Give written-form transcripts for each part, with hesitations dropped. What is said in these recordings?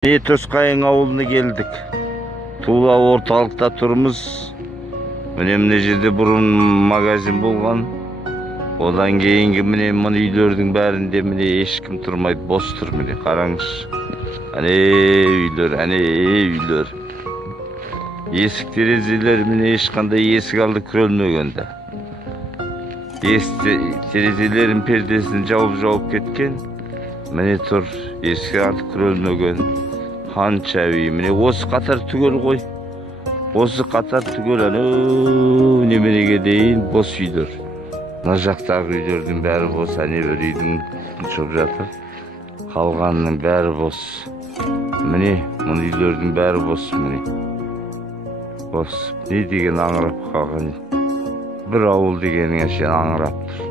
Төскайың ауылына келдік. Тула орталықта тұрмыз. Міне жерде бұрын магазин болған. Одан кейінгі міне үйлердің бәрінде міне ешкім тұрмайды, бос тұр міне. Қараңызшы. Әне үйлер. Есік терезелер міне ешқандай есік алды күрелмегенде. Терезелердің пердесін жауып кеткен. Міне тұр, есік алды күрелмеген. Қанша үй, міне осы қатар түгел ғой. Осы қатар түгел, неменеге дейін бос үйлер. Мына жақтағы үйлердің бәрі бос, әне бір үйдің шығып жатыр. Қалғанның бәрі бос. Міне, мұны үйлердің бәрі бос, міне. Бос, не деген аңырап қалған. Бір ауыл дегенің әшен аңырап тұр.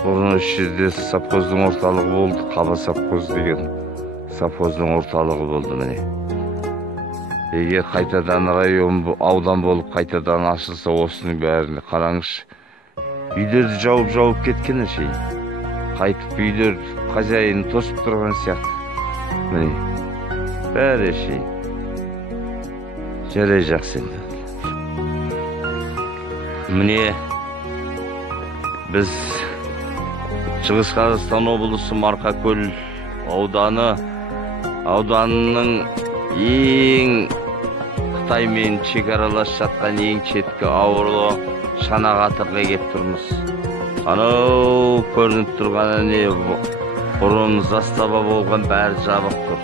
Бұрын осы жерде совхоздың орталығы болды, Қаба совхоз деген. Совхоздың орталығы болды, міне. Егер қайтадан район, аудан болып қайтадан ашылса осының бәріне қараңызшы. Үйлерді жауып кеткен әшейін. Қайтып үйлер хозяйын тосып тұрған сияқты. Міне, бәрі әшейін. Жарай жақсы енді. Міне, біз Шығыс Қазақстан облысы Марқакөл ауданының ең Қытаймен шекаралас жатқан ең шеткі ауылы Шанағатыға кеп тұрмыз. Анау көрініп тұрған бұрын застава болған бәрі жабық тұр.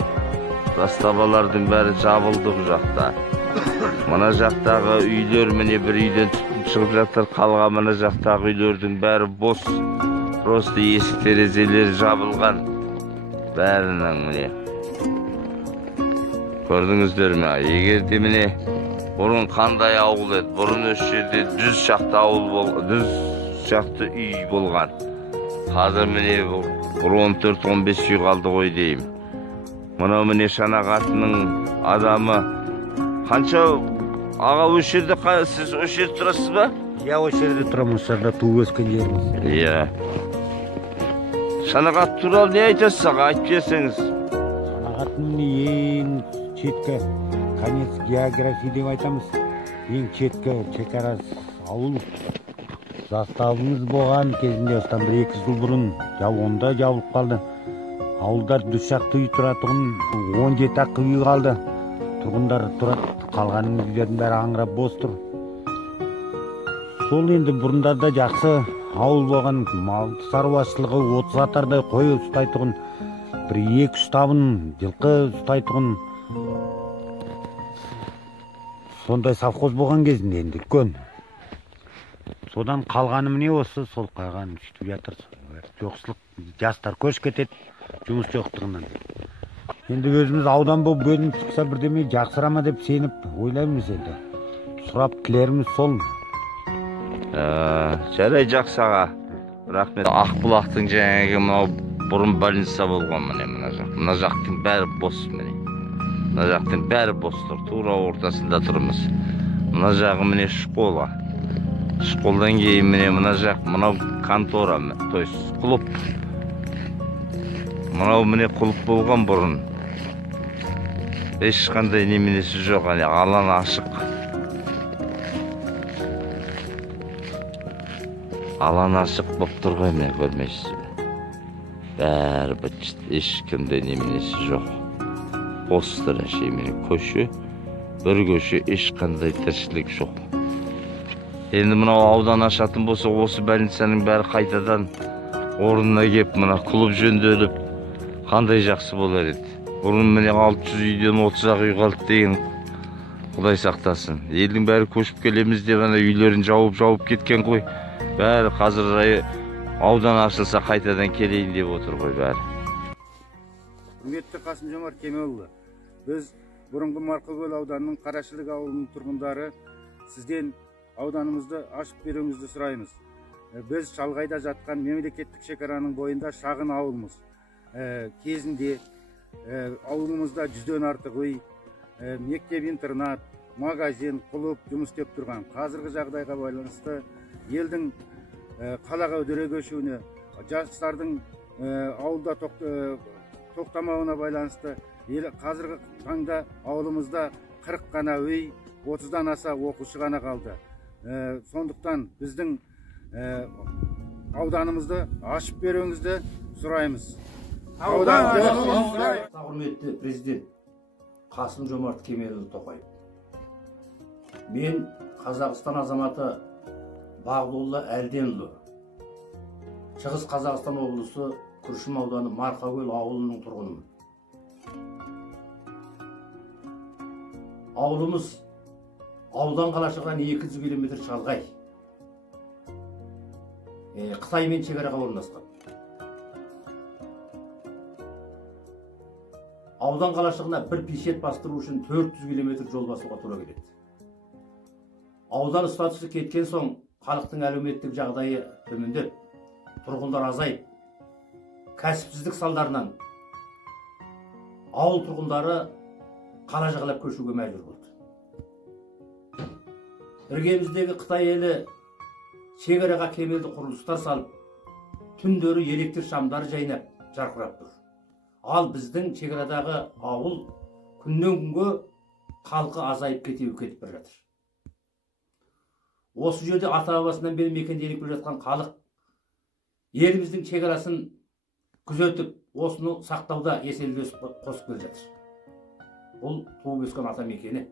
Заставалардың бәрі жабылды бұл жақта. Мына жақтағы үйлер міне бір үйден түтін шығып жатыр. Қалған мына жақтағы үйлердің бәрі бос. Просто есік терезелер жабылған. Бәрінің міне. Көрдіңіздер ме? Егер де міне бұрын қандай ауыл еді? Бұрын осы жерде жүз шақты үй болған. Қазір міне бір 14-15 үй қалды ғой деймін. Мынау міне Шанағатының адамы. Қанша аға осы жерде, сіз осы жерде тұрасыз ба? Я осы жерде тұрамын, осы жерде туып өскен жеріміз. Иә. Шанағат туралы не айтасыз аға, айтып берсеңіз? Шанағаттың ең шеткі конец география деп айтамыз. Ең шеткі шекарас ауыл. Заставымыз болған кезінде осыдан 1-2 жыл бұрын онда жабылып қалды. Ауылдар жүз шақты үй тұратұғын 17 үй қалды. Тұрғындар тұрады, қалғанның үйлердің бәрі аңырап бос тұр. Сол енді бұрындарда жақсы ауыл болған, мал шаруашылығы 30 атардай қой ұстайтұғын, 1-2 табын жылқы ұстайтұғын. Сондай совхоз болған кезінде енді көн. Содан қалғаны міне осы, сол қалған үштіп жатыр. Жоқсылық, жастар көш кетеді, жұмыс жоқтығынан. Енді өзіміз аудан болып бөлініп шықса бірдеме жақсырама деп сеніп ойлаймыз енді. Сұрап тілеріміз сол. Жарай жақсы аға. Рахмет. Ақбұлақтың жаңағы мынау бұрын больница болған міне мына жақ. Мына жақтың бәрі бос міне. Мына жақтың бәрі бос тұр. Тура ортасында тұрмыз. Мына жағы міне школа. Школдан кейін міне мына жақ, мынау контора, то есть клуб. Мынау міне клуб болған бұрын. Ешқандай неменесі жоқ, алан ашық. Алан ашық болып тұрғай міне көрмейсіз. Бәрі бітшіт, ешкімде неменесі жоқ. Бостыр әшей міне көші, бір көші ешқандай тіршілік жоқ. Енді мынау аудан ашатын болса, осы больницаның бәрі қайтадан орнына кеп, мына клуб жөнделіп, қандай жақсы болар еді. Бұрын міне 600 үйден 30 үй қалды деген, Құдай сақтасын. Елдің бәрі көшіп келеміз деп, үйлерін жауып кеткен ғой. Бәрі қазір аудан ашылса қайтадан келейін деп отыр ғой бәрі. Құрметті Қасым-Жомарт Кемелұлы, біз бұрынғы Марқакөл ауданының Қарашілік ауылының тұрғындары сізден ауданымызды ашып беруіңізді сұраймыз. Біз шалғайда жатқан мемлекеттік шекараның бойында шағын ауылымыз. Кезінде ауылымызда 100-ден артық үй, мектеп-интернат, магазин, клуб жұмыс істеп тұрған. Қазіргі жағдайға байланысты елдің қалаға үдере көшуіне, жастардың ауылда тоқтамауына байланысты Қазіргі таңда ауылымызда 40 қана үй, 30-дан аса оқушы ғана қалды. Сондықтан біздің ауданымызды ашып беруіңізді сұраймыз. Құрметті президент Қасым-Жомарт Кемелұлы Тоқаев. Мен Қазақстан азаматы Бағдолла Әлденұлы. Шығыс Қазақстан облысы Күршім ауданы Марқакөл ауылының тұрғынымын. Ауылымыз аудан қалашығынан 200 км шалғай. Қытаймен шекараға орналасқан. Аудан қалашығына бір пешет бастыру үшін 400 км жол басуға тура келеді. Аудан статусы кеткен соң халықтың әлеуметтік жағдайы төмендеп, тұрғындар азайып, кәсіпсіздік салдарынан ауыл тұрғындары қала жағалап көшуге мәжбүр болды. Іргеміздегі Қытай елі шекараға кемелді құрылыстар салып, түндері электр шамдары жайнап, жарқырап тұр. Ал біздің шекарадағы ауыл күннен күнге халқы азайып кетіп бара жатыр. Осы жерде ата-бабасынан бері мекенделіп келе жатқан халық еліміздің шекарасын күзетіп, осыны сақтауда еселі қосып келе жатыр. Бұл туып өскен ата мекені.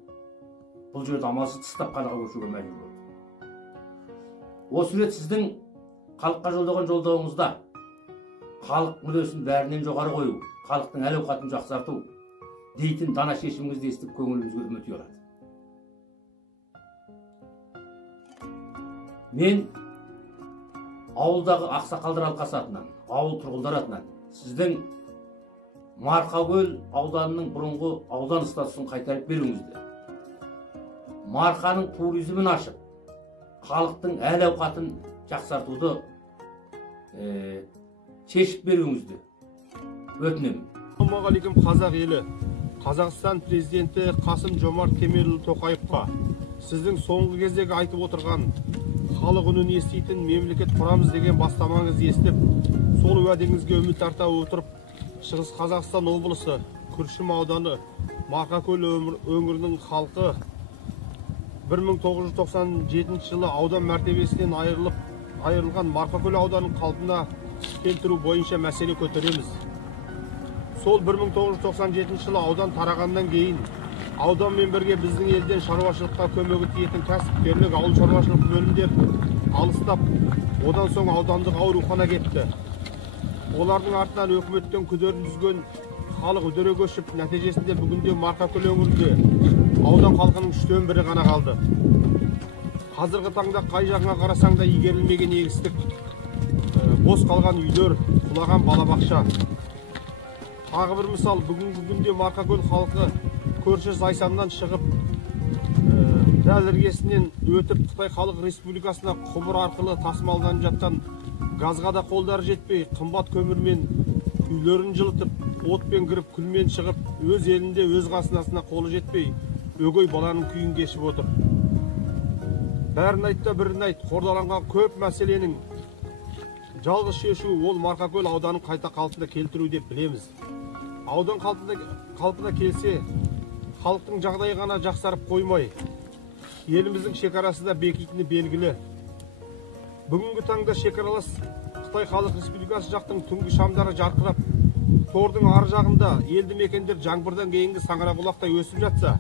Бұл жерде амалсыз тастап қалаға көшуге мәжбүр болды. Осы рет сіздің халыққа жолдаған жолдауыңызда халық мүддесін бәрінен жоғары қою, халықтың әл-ауқатын жақсарту дейтін дана шешіміңізді естіп көңілімізге үміт ұялады. Мен ауылдағы ақсақалдар алқасы атынан, ауыл тұрғындар атынан сіздің Марқакөл ауданының бұрынғы аудан статусын қайтарып беруіңізді, Марқаның туризмін ашып, халықтың әл-ауқатын жақсартуды шешіп беруіңізді өтінемін. Ассалаумағалейкум қазақ елі. Қазақстан президенті Қасым-Жомарт Кемелұлы Тоқаевқа сіздің соңғы кездегі айтып отырған халық үнін еститін мемлекет құрамыз деген бастамаңызды естіп, сол уәдеңізге үміт арта отырып, Шығыс Қазақстан облысы Күршім ауданы Марқакөл өңірінің халқы 1997 жылы аудан мәртебесінен айырылған Марқакөл ауданын қалпына келтіру бойынша мәселе көтереміз. Сол 1997 жылы аудан тарағаннан кейін ауданмен бірге біздің елден шаруашылыққа көмегі тиетін кәсіпкерлік, ауыл шаруашылық бөлімдер алыстап, одан соң аудандық аурухана кетті. Олардың артынан өкіметтен күдерін үзген халық үдере көшіп, нәтижесінде бүгінде Марқакөл өңірінде аудан халқының 3/4 ғана қалды. Қазіргі таңда қай жағына қарасаң да игерілмеген егістік, бос қалған үйлер, құлаған балабақша. Тағы бір мысал, бүгінгі күнде Марқакөл халқы көрші Зайсаннан шығып, дәл іргесінен өтіп Қытай Халық Республикасына құбыр арқылы тасымалданып жатқан газға да қолдары жетпей, қымбат көмірмен үйлерін жылытып, отпен кіріп, күлмен шығып, өз елінде өз қазынасына қолы жетпей, өгей баланың күйін кешіп отыр. Бәрін айтта бірін айт, қордаланған көп мәселенің жалғыз шешу ол Марқакөл ауданын қайта қалпына келтіру деп білеміз. Аудан қалпына келсе, халықтың жағдайы ғана жақсарып қоймай, еліміздің шекарасы да бекитіні белгілі. Бүгінгі таңда шекаралас Қытай Халық Республикасы жақтың түнгі шамдары жарқырап, тордың ар жағында елді мекендер жаңбырдан кейінгі саңырақұлақтай өсіп жатса,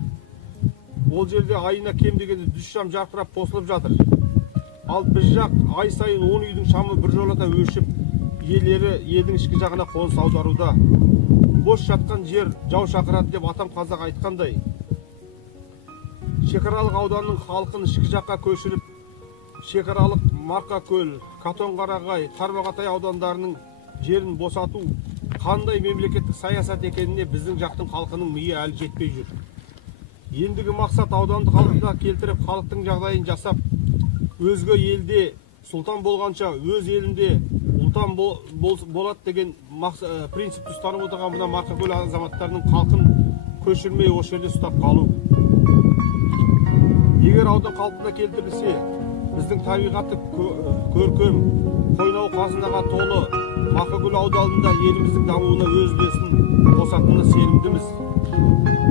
ол жерде айына кем дегенде 100 шам жарқырап қосылып жатыр. Ал біз жақ ай сайын 10 үйдің шамы бір жолата өшіп, иелері елдің ішкі жағына қоныс аударуда. Бос жатқан жер жау шақырады деп атам қазақ айтқандай, шекаралық ауданның халқын ішкі жаққа көшіріп, шекаралық Марқакөл, Қатонқарағай, Тарбағатай аудандарының жерін босату қандай мемлекеттік саясат екеніне біздің жақтың халқының миы әлі жетпей жүр. Ендігі мақсат ауданды қалпына келтіріп, халықтың жағдайын жасап, өзге елде сұлтан болғанша өз елінде ұлтан болады деген принципті ұстанып отырған мына Марқакөл азаматтарының халқын көшірмей осы жерде ұстап қалу. Егер аудан қалпына келтірілсе, біздің табиғаты көркем, қойнау қазынаға толы Марқакөл ауданында еліміздің дамуына өз үлесін қосатынына сенімдіміз. болот.